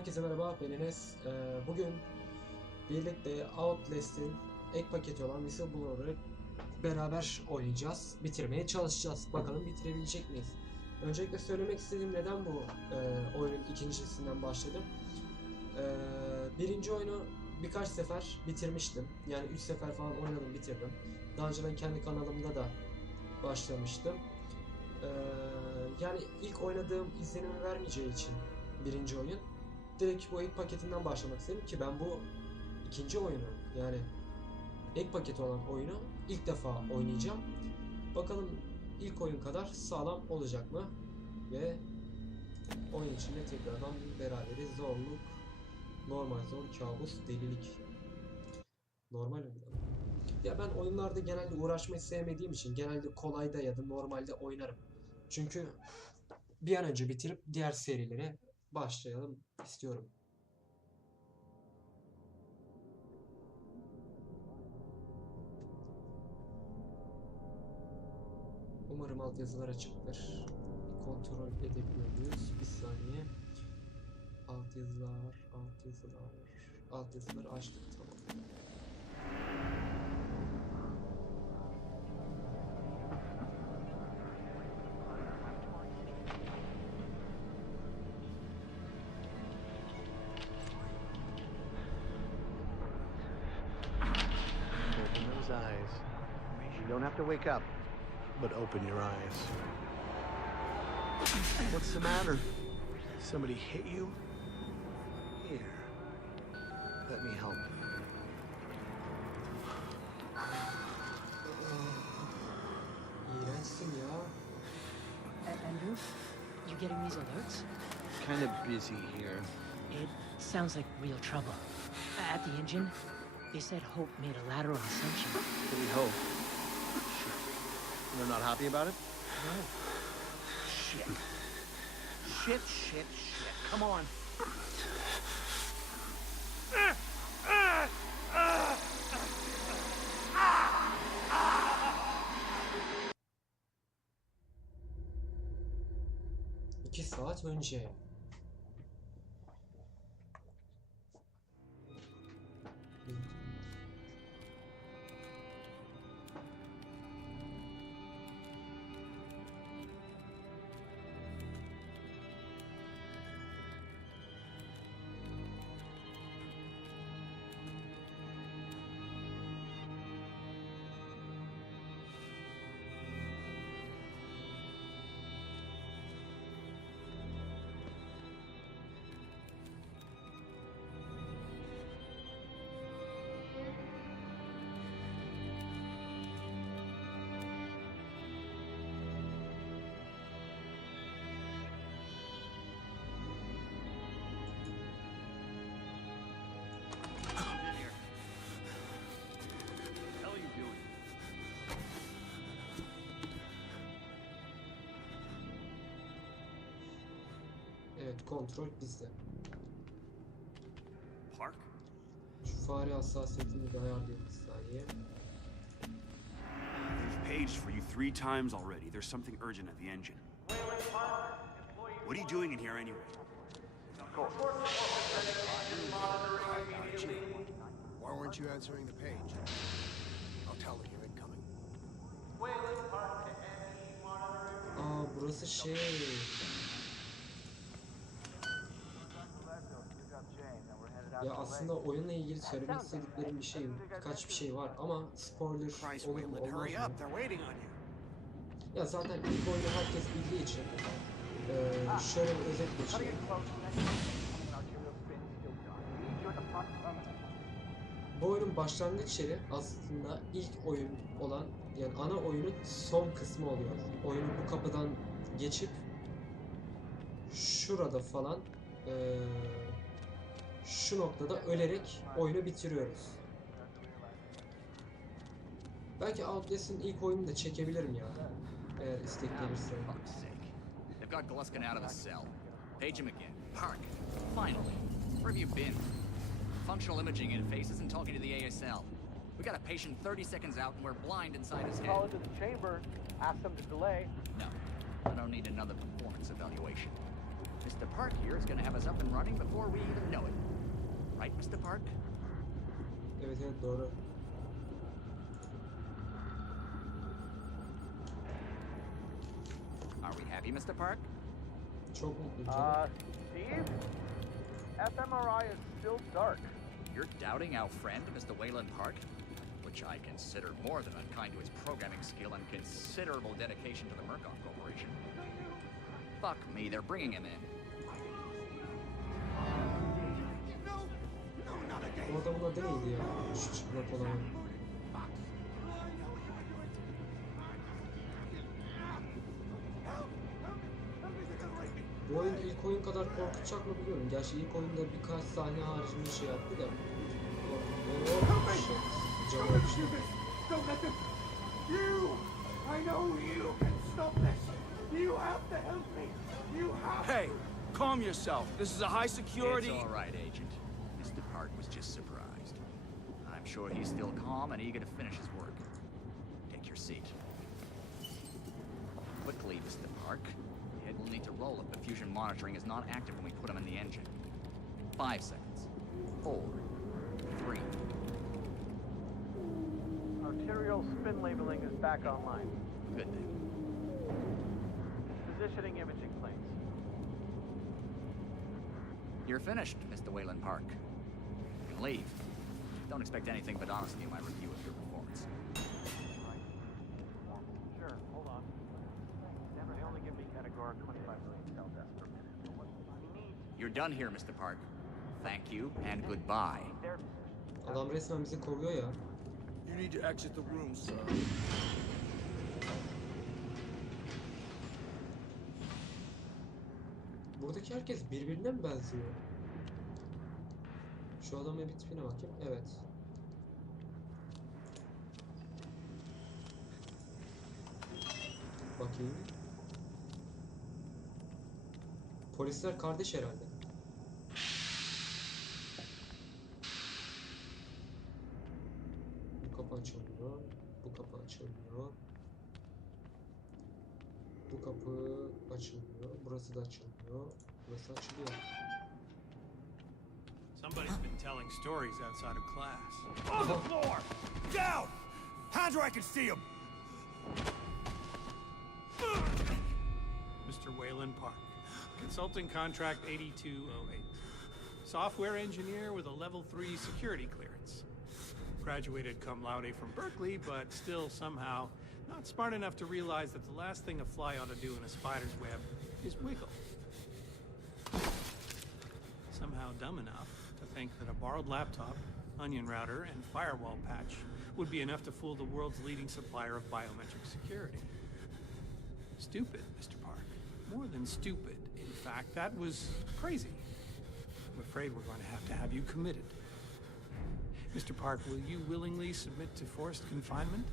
Herkese merhaba, ben Enes. Ee, bugün birlikte Outlast'in ek paketi olan Whistleblower'ı beraber oynayacağız. Bitirmeye çalışacağız. Bakalım bitirebilecek miyiz? Öncelikle söylemek istediğim neden bu e, oyunun ikincisinden başladım. E, birinci oyunu birkaç sefer bitirmiştim. Yani 3 sefer falan oynadım, bitirdim. Daha önce ben kendi kanalımda da başlamıştım. E, yani ilk oynadığım izlenimi vermeyeceği için birinci oyun direkt bu ek paketinden başlamak istedim ki ben bu ikinci oyunu yani ek paketi olan oyunu ilk defa oynayacağım. Bakalım ilk oyun kadar sağlam olacak mı? Ve oyun içinde tekrardan beraberiz. Zorluk, normal zor, kabus, delilik. Normal? Ya ben oyunlarda genelde uğraşmayı sevmediğim için genelde kolayda ya da normalde oynarım. Çünkü bir an önce bitirip diğer serilere başlayalım istiyorum. Umarım altyazılar açıktır. Bir kontrol edebiliyor muyuz? Bir saniye. Altyazılar, altyazılar, altyazıları açtık tamam. Don't have to wake up, but open your eyes. What's the matter? Somebody hit you? Here. Let me help. Uh, İğrençsin ya. A- Andrew, you getting these alerts? Kind of busy here. It sounds like real trouble. At the engine, they said Hope made a lateral ascension. We hope. They're not happy about it? No. Shit. Shit, shit, shit. Come on. İki saat önce. Kontrol bizde. Park? Şu fare hassasiyetini de ayarlayalım bir saniye. Uh, they've paged for you three times already. There's something urgent at the engine. What are you doing in here anyway? Why weren't you answering the page? I'll tell her you're incoming. Aa burası şey. Ya aslında oyunla ilgili söylemek istediklerim bir şey, birkaç bir şey var ama spoiler olur mu olmaz mı? Ya zaten ilk oyunu herkes bildiği için eee şöyle bir özet geçeyim. Bu oyunun başlangıç yeri aslında ilk oyun olan yani ana oyunun son kısmı oluyor. Oyunu bu kapıdan geçip şurada falan eee, şu noktada ölerek oyunu bitiriyoruz. Belki Outlast'in ilk oyununu da çekebilirim ya. Eğer istek gelirse. They've got Gluskin out of his cell. Page him again. Park. Finally. Where have you been? Functional imaging interface isn't talking to the ASL. We got a patient 30 seconds out and we're blind inside his Call head. into the chamber, ask them to delay. No, I don't need another performance evaluation. Mr. Park here is gonna have us up and running before we even know it. Right, Mr. Park? Evet evet doğru. Are we happy, Mr. Park? Çok mutluyum canım. Uh, Steve? fMRI is still dark. You're doubting our friend, Mr. Wayland Park? Which I consider more than unkind to his programming skill and considerable dedication to the Murkoff Corporation. Fuck me, they're bringing him in. Bu adamın adı neydi ya? Şu çıplak olan. Bu oyun ilk oyun kadar korkutacak mı biliyorum. Gerçi ilk oyunda birkaç sahne haricinde şey yaptı da. Oh, shit. Cama yapıştı. Don't let them. You! I know you can stop this. You have to help me. You have Hey, calm yourself. This is a high security. It's all right, Agent. Park was just surprised. I'm sure he's still calm and eager to finish his work. Take your seat. Quickly, Mr. Park. The head will need to roll if the fusion monitoring is not active when we put him in the engine. Five seconds. Four. Three. Arterial spin labeling is back online. Good then. Positioning imaging planes. You're finished, Mr. Wayland Park. You leave. Don't expect anything but honesty in my review of your performance. Sure, hold on. Never, they only give me categoric 25 million cell deaths per minute. But what we need, You're done here, Mr. Park. Thank you and goodbye. Adam resmen bizi kovuyor ya. You need to exit the room, sir. Buradaki herkes birbirine mi benziyor? Şu adamın bir tipine bakayım. Evet. Bakayım. Polisler kardeş herhalde. Bu kapı açılmıyor. Bu kapı açılmıyor. Bu kapı açılmıyor. Burası da açılmıyor. Burası açılıyor. Somebody's been telling stories outside of class. On the floor! Down! Hands where I can see them! Mr. Wayland Park, consulting contract 8208. Software engineer with a level 3 security clearance. Graduated cum laude from Berkeley, but still somehow not smart enough to realize that the last thing a fly ought to do in a spider's web is wiggle. Somehow dumb enough to think that a borrowed laptop, onion router, and firewall patch would be enough to fool the world's leading supplier of biometric security. Stupid, Mr. Park. More than stupid. In fact, that was crazy. I'm afraid we're going to have to have you committed. Mr. Park, will you willingly submit to forced confinement?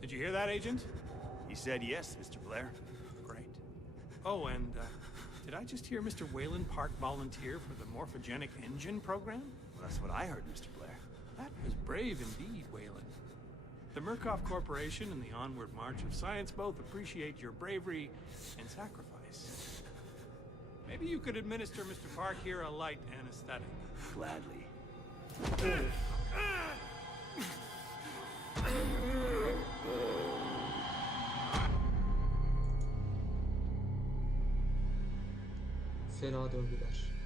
Did you hear that, Agent? He said yes, Mr. Blair. Great. Oh, and uh, did I just hear Mr. Wayland Park volunteer for the morphogenic engine program? Well, that's what I heard, Mr. Blair. That was brave indeed, Wayland. The Murkoff Corporation and the onward march of science both appreciate your bravery and sacrifice. Maybe you could administer Mr. Park here a light anesthetic. Gladly. fena dövdüler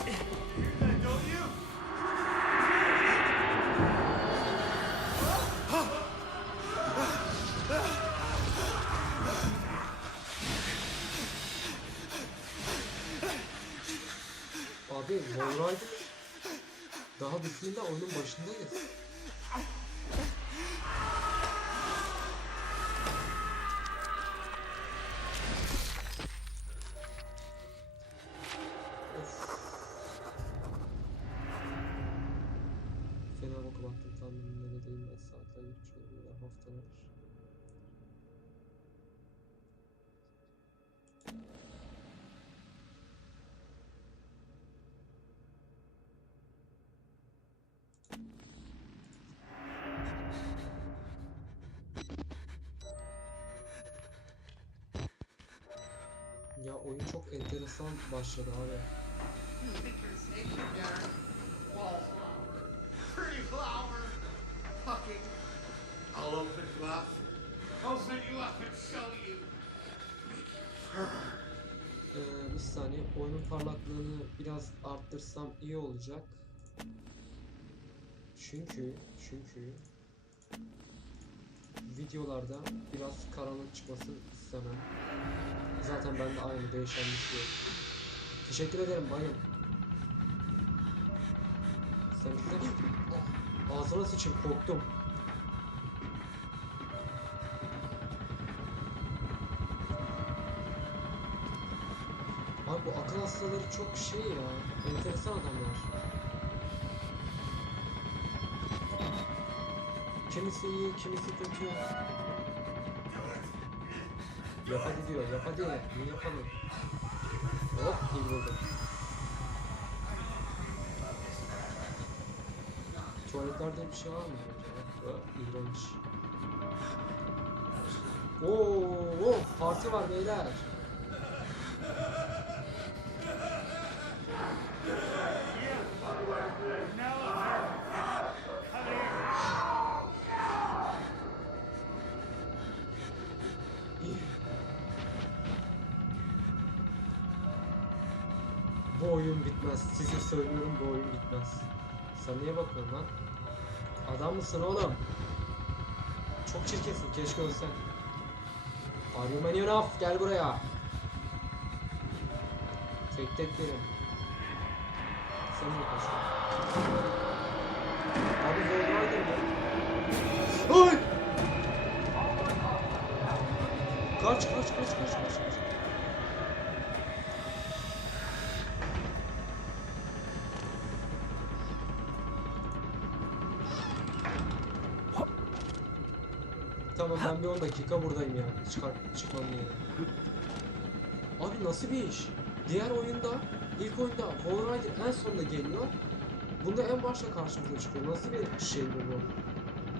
Abi Lowrider daha bittiğinde oyunun başındayız. Ya oyun çok enteresan başladı abi. I'll open you up. Open you up and show you. Ee, bir saniye oyunun parlaklığını biraz arttırsam iyi olacak. Çünkü çünkü videolarda biraz karanlık çıkmasını istemem. Zaten bende aynı değişen bir şey. Teşekkür ederim bayım. Sen bize Ağzına sıçayım korktum. Abi bu akıl hastaları çok şey ya. Enteresan adamlar. Kimisi iyi, kimisi kötü. Yap hadi diyor, yap hadi. Ne yapalım? Hop, iyi buldum. Tuvaletlerde bir şey var mı İğrenç. Oo, oo, parti var beyler. Bu oyun bitmez. Size söylüyorum bu oyun bitmez. Sen niye lan? Adam mısın oğlum? Çok çirkinsin. Keşke ölsen. Are you man enough? Gel buraya. Tek tek derim. Sen mi kaçın? Abi Wolverine mi? Ay! Kaç kaç kaç kaç kaç kaç. Ben bir 10 dakika buradayım ya. Çıkar, çıkmam yere. Abi nasıl bir iş? Diğer oyunda, ilk oyunda Wallrider en sonunda geliyor. Bunda en başta karşımıza çıkıyor. Nasıl bir şey bu?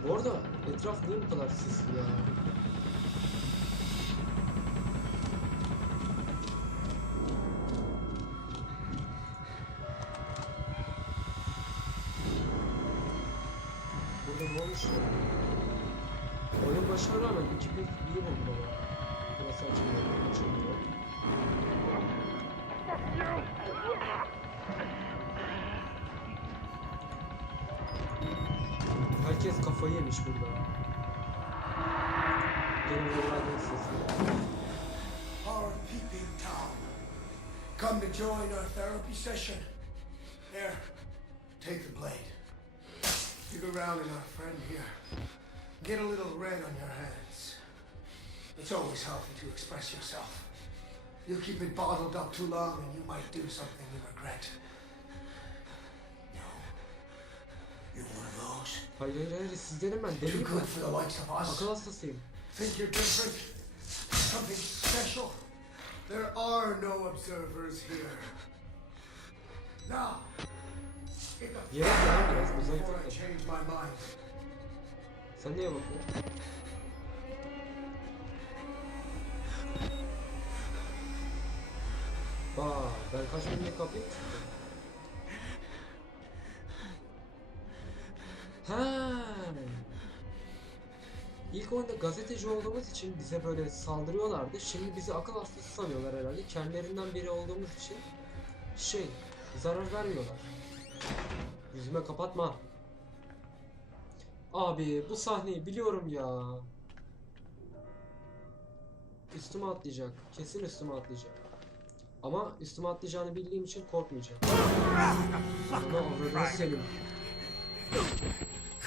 Bu arada etraf niye bu kadar sisli ya? Dig around in our friend here. Get a little red on your hands. It's always healthy to express yourself. You keep it bottled up too long and you might do something you regret. No. You're one of those. Hayır hayır sizdenim ben Too good for the likes of us. Akıl hastasıyım. Think you're different? Something special? There are no observers here. Now, Yere gel biraz mind. Sen neye bakıyorsun? Aa, ben kaç binlik kapıyı Ha. İlk oyunda gazeteci olduğumuz için bize böyle saldırıyorlardı. Şimdi bizi akıl hastası sanıyorlar herhalde. Kendilerinden biri olduğumuz için şey, zarar vermiyorlar. Yüzüme kapatma. Abi bu sahneyi biliyorum ya. Üstüme atlayacak. Kesin üstüme atlayacak. Ama üstüme atlayacağını bildiğim için korkmayacağım. Sana avradını senin.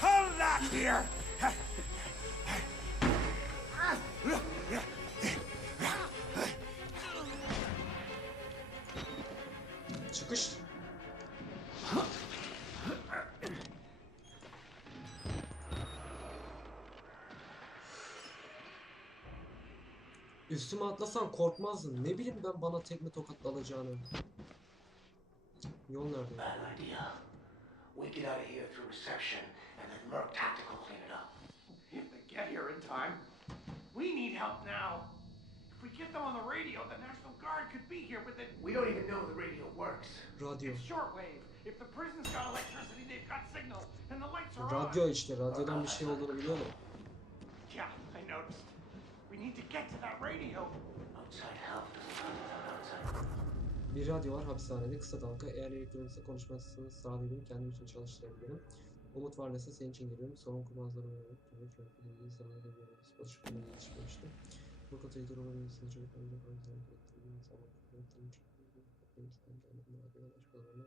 Come back here! Üstüme atlasan korkmazdın. Ne bileyim ben bana tekme tokat alacağını. Yol nerede? Bad idea. We get out of here through reception, and then Merc Tactical clean it up. If they get here in time. We need help now. If we get them on the radio, the National Guard could be here, but then We don't even know the radio works. Radyo. it's shortwave. If the prison's got electricity, they've got signal, and the lights are on. Radyo işte. Radyodan bir şey olduğunu biliyorum. Yeah, I noticed. Need to get to that radio. Outside help. Outside. Bir radyo var hapishanede kısa dalga. Eğer elektronikse konuşmasını sağlayabilirim. Kendim için çalıştırabilirim. Umut varlığıysa senin için geliyorum. Sorun kurmazlarına uğramak. Tümü köprülü zamanı da bir spot çıkmaya yetişmemiştim. Bu katayı dur olan insan çocuk önce kontrol ettiğim zaman kontrolüm çok iyi. Benim sen geldim. Radyoda başkalarına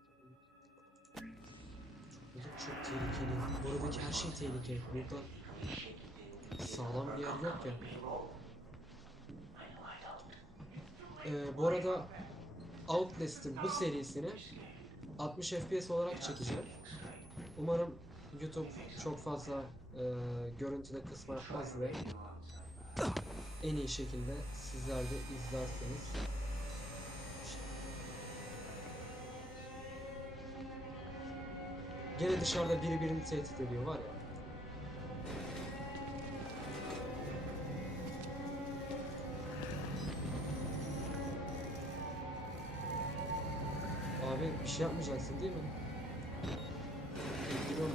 çok çok tehlikeli. Buradaki her şey tehlikeli. Burada sağlam bir yer yok ya. Ee, bu arada Outlast'ın bu serisini 60 FPS olarak çekeceğim. Umarım YouTube çok fazla e, görüntüde kısma yapmaz ve en iyi şekilde sizler de izlerseniz. Gene dışarıda biri birini tehdit ediyor var ya. Şey yapmayacaksın değil mi? Ben.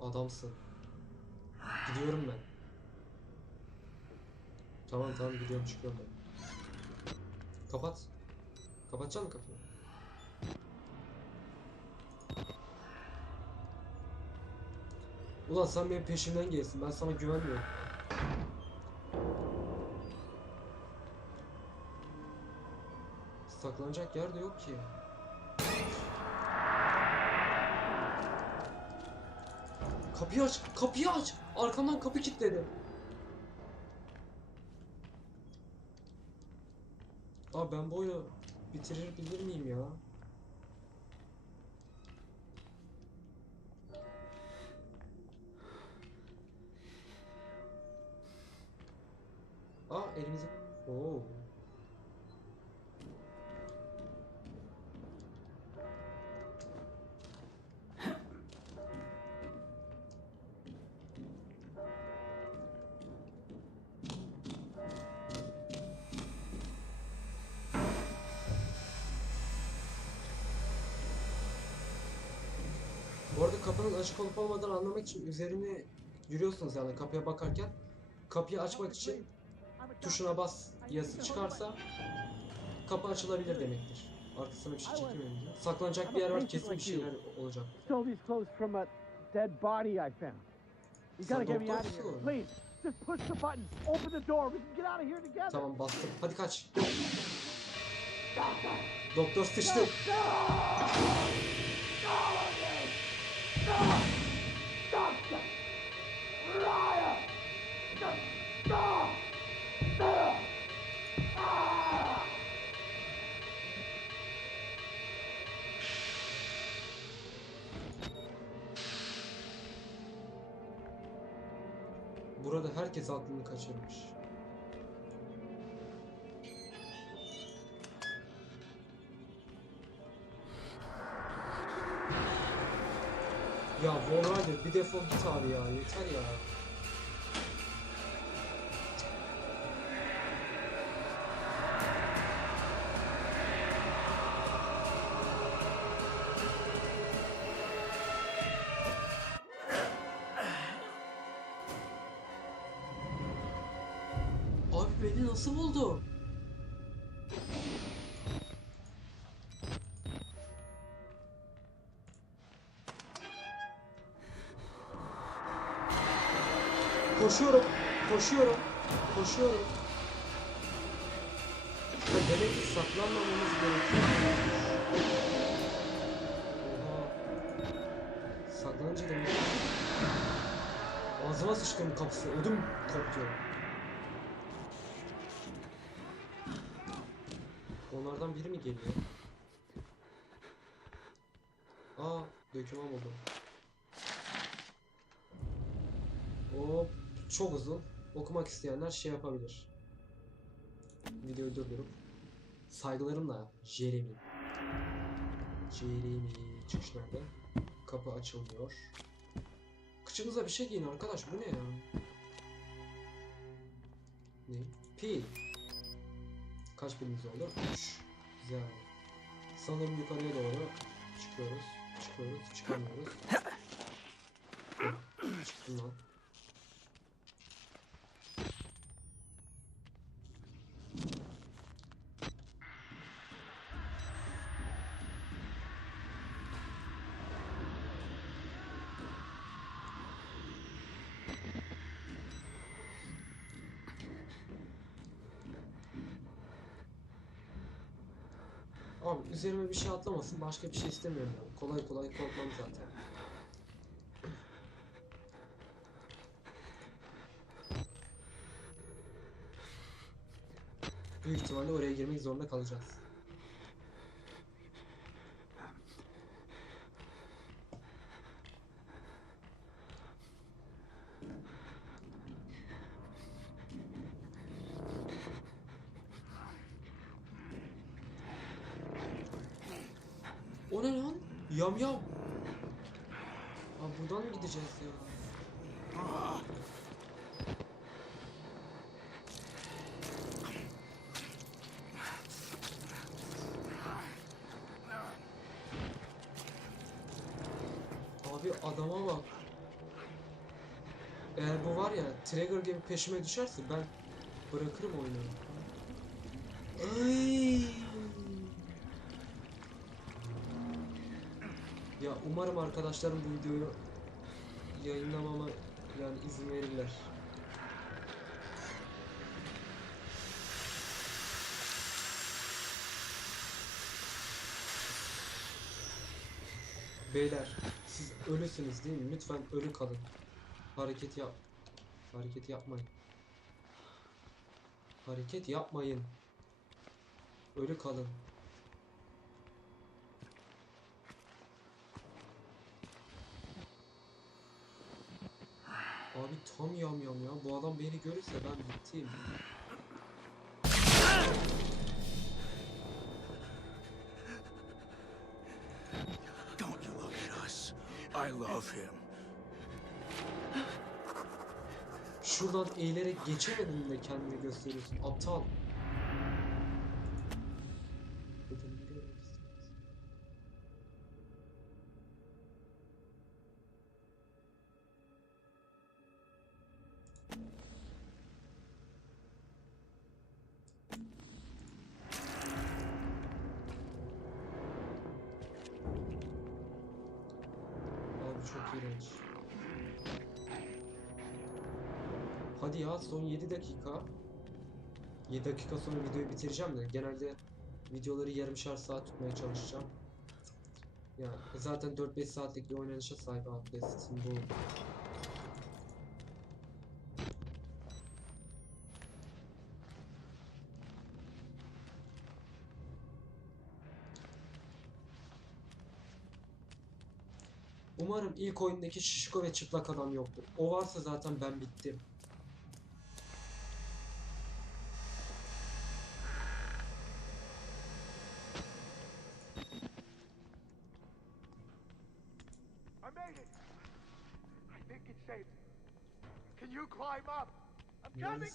Adamsın. Gidiyorum ben. Tamam tamam gidiyorum çıkıyorum ben. Kapat. Kapatacak mısın kapıyı? Ulan sen benim peşimden gelsin. Ben sana güvenmiyorum. Saklanacak yer de yok ki. Kapıyı aç, kapıyı aç. Arkamdan kapı kilitledi. Abi ben bu oyunu bitirir bilir miyim ya? Açık olup olmadığını anlamak için üzerine yürüyorsunuz yani kapıya bakarken. Kapıyı açmak için tuşuna bas yazısı çıkarsa kapı açılabilir demektir. Arkasına bir şey çekemiyorum. Saklanacak bir yer var kesin bir şeyler olacak. Stole these clothes from a dead body I found. You Sen gotta get me out of doktorsun. here, please. Just push the button, open the door, we can get out of here together. Tamam bastım. Hadi kaç. Doktor sıçtı. Herkes aklını kaçırmış. Ya Wall bir defol git abi ya yeter ya. Nasıl buldu? Koşuyorum, koşuyorum, koşuyorum. Ha, demek ki saklanmamamız gerekiyor. Saklanınca demek. Ağzıma sıçtım kapısı, ödüm koptu. Onlardan biri mi geliyor? Aa, döküman buldum. Hop, çok uzun. Okumak isteyenler şey yapabilir. Videoyu durdurup. Saygılarımla Jeremy. Jeremy çıkış nerede? Kapı açılmıyor. Kıçınıza bir şey giyin arkadaş bu ne ya? Ne? Pi. Kaç pilimiz oldu? 3. Güzel. Sanırım yukarıya doğru çıkıyoruz. Çıkıyoruz. Çıkamıyoruz. Çıktım lan. Abi üzerime bir şey atlamasın başka bir şey istemiyorum ben. Kolay kolay korkmam zaten. Büyük ihtimalle oraya girmek zorunda kalacağız. O ne lan? Yam yam. Abi buradan mı gideceğiz ya? Abi adama bak. Eğer bu var ya Trigger gibi peşime düşerse ben bırakırım oyunu. Ay. Ya umarım arkadaşlarım bu videoyu yayınlamama yani izin verirler. Beyler siz ölüsünüz değil mi? Lütfen ölü kalın. Hareket yap. Hareket yapmayın. Hareket yapmayın. Ölü kalın. Abi tam yam yam ya. Bu adam beni görürse ben bittim. Don't you look at us. I love him. Şuradan eğilerek geçemedin de kendini gösteriyorsun. Aptal. İğrenç. Hadi ya son 7 dakika. 7 dakika sonra videoyu bitireceğim de genelde videoları yarımşar saat tutmaya çalışacağım. Ya zaten 4-5 saatlik bir oynanışa sahip Outlast'in bu. İlk oyundaki şişko ve çıplak adam yoktur. O varsa zaten ben bittim.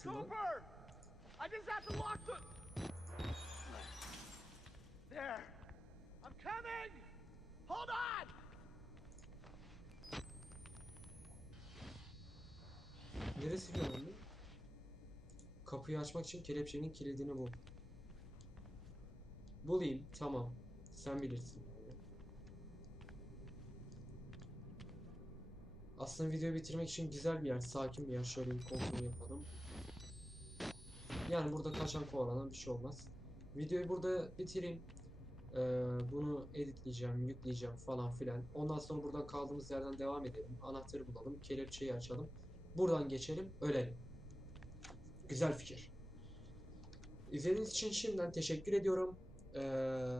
Lan? I just have to lock the. There. I'm coming. Hold on. Neresi güvenli? Kapıyı açmak için kelepçenin kilidini bul. Bulayım, tamam. Sen bilirsin. Aslında videoyu bitirmek için güzel bir yer, sakin bir yer. Şöyle bir kontrol yapalım. Yani burada kaçan kovalanan bir şey olmaz. Videoyu burada bitireyim. Ee, bunu editleyeceğim, yükleyeceğim falan filan. Ondan sonra buradan kaldığımız yerden devam edelim. Anahtarı bulalım, kelepçeyi açalım. Buradan geçelim, ölelim. Güzel fikir. İzlediğiniz için şimdiden teşekkür ediyorum. Ee,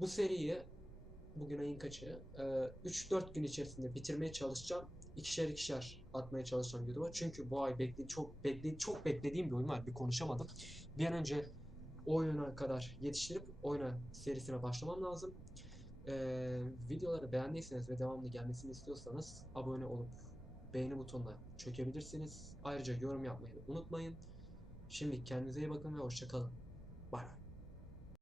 bu seriyi bugün ayın kaçı? Ee, 3-4 gün içerisinde bitirmeye çalışacağım. İkişer ikişer atmaya çalışacağım video. Çünkü bu ay bekle çok bekle çok beklediğim bir oyun var. Bir konuşamadım. Bir an önce oyuna kadar yetiştirip oyuna serisine başlamam lazım. Ee, videoları beğendiyseniz ve devamlı gelmesini istiyorsanız abone olup beğeni butonuna çökebilirsiniz. Ayrıca yorum yapmayı unutmayın. Şimdi kendinize iyi bakın ve hoşça kalın. Bay bay.